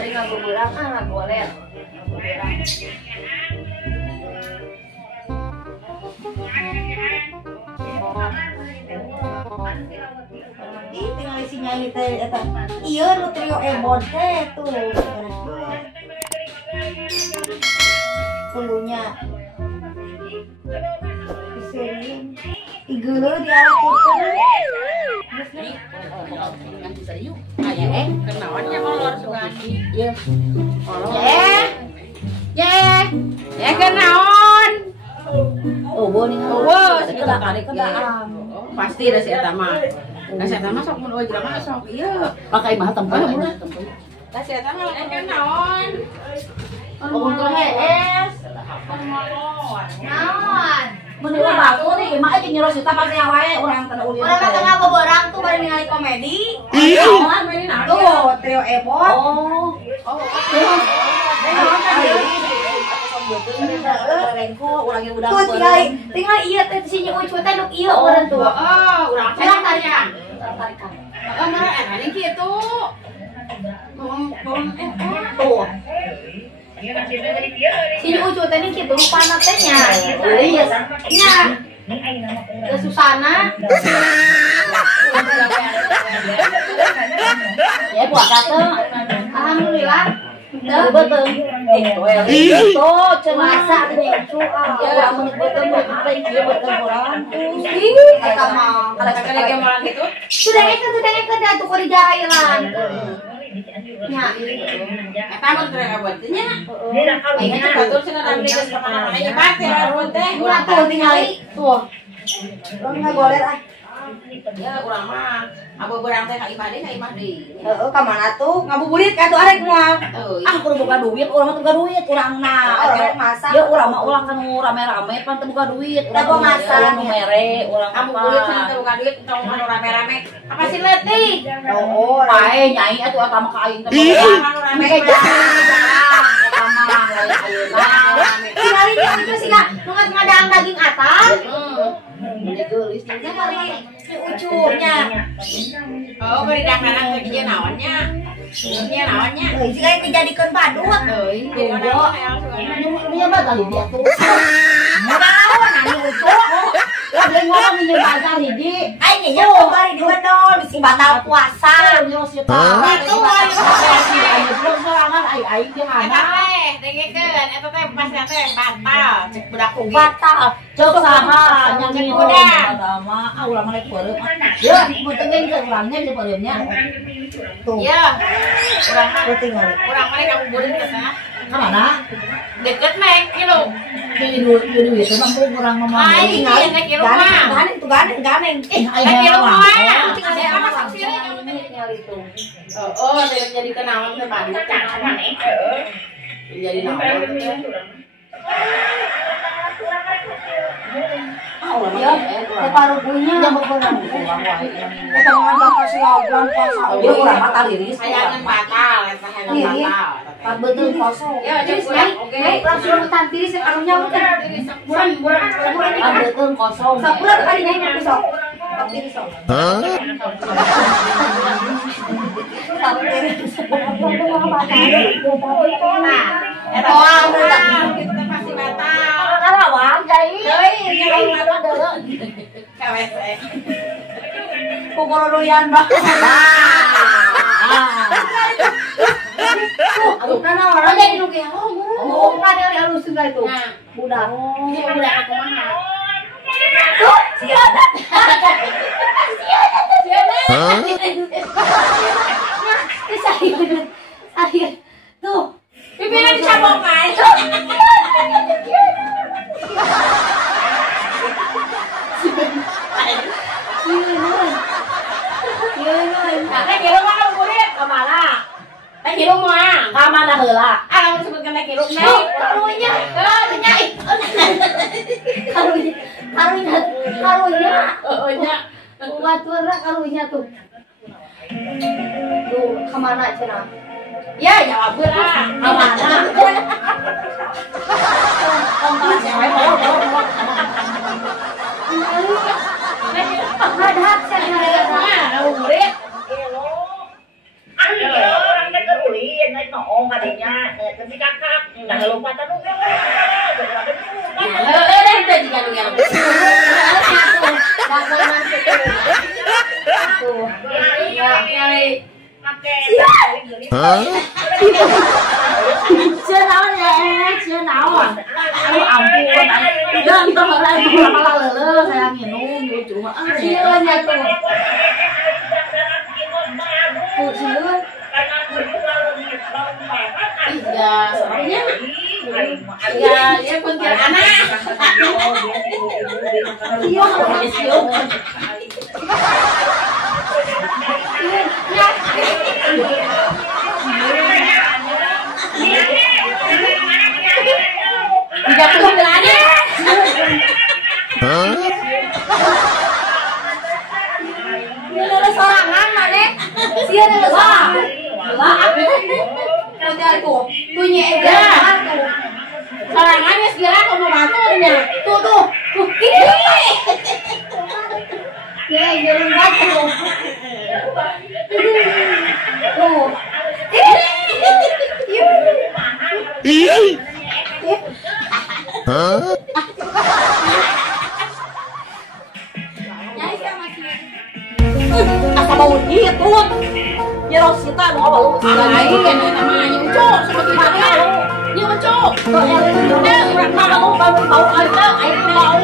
bari ngabuburang goler. Ih, tinggal isi nyanyi teh eta. Iya, nu trio ebon teh tuh. Tulunya. Diseureun. Igeuleuh dialakukeun. Kenaonnya molor Sugandi. Ieu. Kenaon? Oh, nih. Pasti da si eta mah. Da si eta mah sok mun ojra mah sok ieu. Pakai mah tempat. Da si eta mah kenaon? Ngomong ke es. Naon? Menurut aku nih, mah aja nyuruh kita pakai wae orang kena ulin. Orang tengah boborang tuh bari ningali komedi. Naon main tuh trio ebon. Tinggal iya teh si nyu ucu teh nuk ieu urang tuh. Urang teh tarikan. Mara eta nih kitu. Tuh. Si nyu ucu teh nih kitu rupana teh nya. Iya. Nya. Susana. Ya puasa tuh. Alhamdulillah. Betul. Itu cemasa itu ya menit betul apa itu betul orang tuh. Kita mah kalau yang orang itu sudah dah tuh di jalan. Nya. Eta mah teu abotnya. Ini betul cenah rame geus kemana-mana nyebat ya rambut teh. Urang tuh tingali tuh. Urang ngagoler ah. Ya urang mah aboberang teh ka imah deui. Heeh, ka mana tuh? Ngabuburit ka tuh arek moal. Ah, kudu boga duit, urang mah teu boga duit, urangna. Arek masak. Ya urang mah ulang kan rame-rame pan teu boga duit. Teu boga masak nu mere, urang ngabuburit cenah teu boga duit, tong anu rame-rame. Apa sih leutik? Oh, pae nyai atuh eta mah ka aing teh. Anu rame. Eta mah lain ayeuna. Tingali itu sih lah, nu ngadang daging atas. Ini geulis nya kali ucunya. Oh, beri dakaran ke dia naonnya. Dia naonnya. Euy, jika dijadikeun badut. Euy, Nya mah tadi dia tuh. Naon anu ucu? Lah beli ngomong nya batal hiji. Ai nya kembali di wedol bisi batal puasa. Nya si tah. Itu wae. Ayo belum sorangan ai di mana? Dengekeun eta teh pas teh batal, cek budak kugi. Batal. Cok saha nyanyi udah. Mah ulah melek peureum. Ya, mun teu ngeun urangnya di peureumnya. Tuh. Ya. Urang mah tinggal. urang mah ngabuburit ke sana. Ka mana? Deket mek kilo. Di duit teh mah urang mah. Ai, nek kilo mah. Ganeng. Nek kilo mah. Tinggal saya mah saksi itu. Oh, jadi kenalan teh banyak kan. Jadi naon teh. Ya, separuhnya yang beberapa uang wae. Eta mah enggak kasih obrolan puasa. Dia urang batal liris. Hayangan batal, eta hayangan batal. Pak betul kosong. Ya, Terus oke. naik langsung tanti sekarunya bukan. Bulan betul kosong. Sabulan kali naik besok. Tapi besok. Hah? Nah, eta kita pasti batal. Karawang jadi. Euy, yang ada KWC. Pengorodoyan banget. Aduh, karena orang jadi nuki. Oh, kan yang halus juga itu. Budak. Ini budak aku mahal. Tuh, siapa? Saya. Tuh. Pimpinan dicabok kan? Teh kilo mah kulit ka mana? Teh kilo mah Ka mana heula? lamun sebutkeun teh kilo naik Karunya. nyai. Karunya. Heeh nya. Baturna karunya tuh. Tuh, ka mana cenah? Ya jawab lah. Ka mana? Hadap saya Nah, kulit. Orang teh kerulit naik no kadinya saya ke si kakak. Jangan lupa tanu deh jika lu yang chưa nấu nha chưa nấu à ôi ổng cua này đơn tôi ở đây malah lele saya minum cuma chưa nha tuh chưa iya soalnya ya dia kuntilanak iya tidak kuntilanak ini lele sorangan mana sia lele sorangan kau jangan tuh nyek aja sorangannya segala kamu bantunya tuh ya jalan batu tuh apa mau gitu ya Rosita mau apa lu lain namanya ucok seperti mana ya ucok kalau bau air mau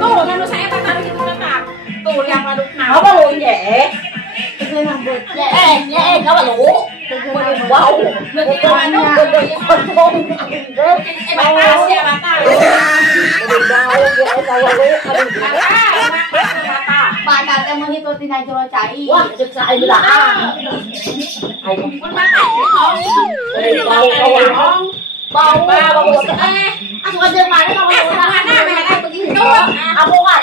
tuh nanu saya taruh situ kakak tuh yang aduk apa lu apa lu wow batas ya batas Pada teh menghitung tina jero cai. Wah, cek saya bilang. Ayo, pun batas. Bau. Asuh aja mana kalau mana begitu. Aku nggak.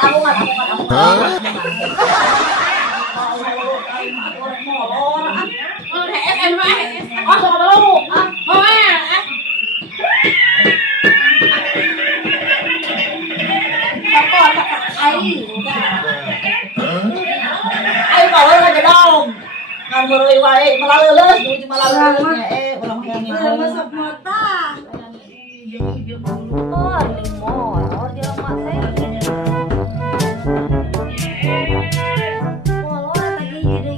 Oh, sama lu. Ayo bawa aja dong. Ngambil wae malah leuleus, cuma malah leuleus ulang yang Masuk mata. Oh, motor di rumah saya. Kalau tadi jadi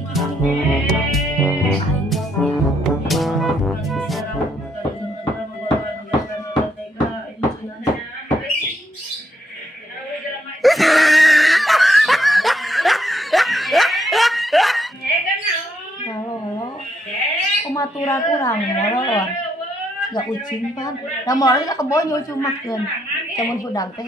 matura kurang molor gak ucing pan nah molor kita kebonyo cuma kan cuman hudang teh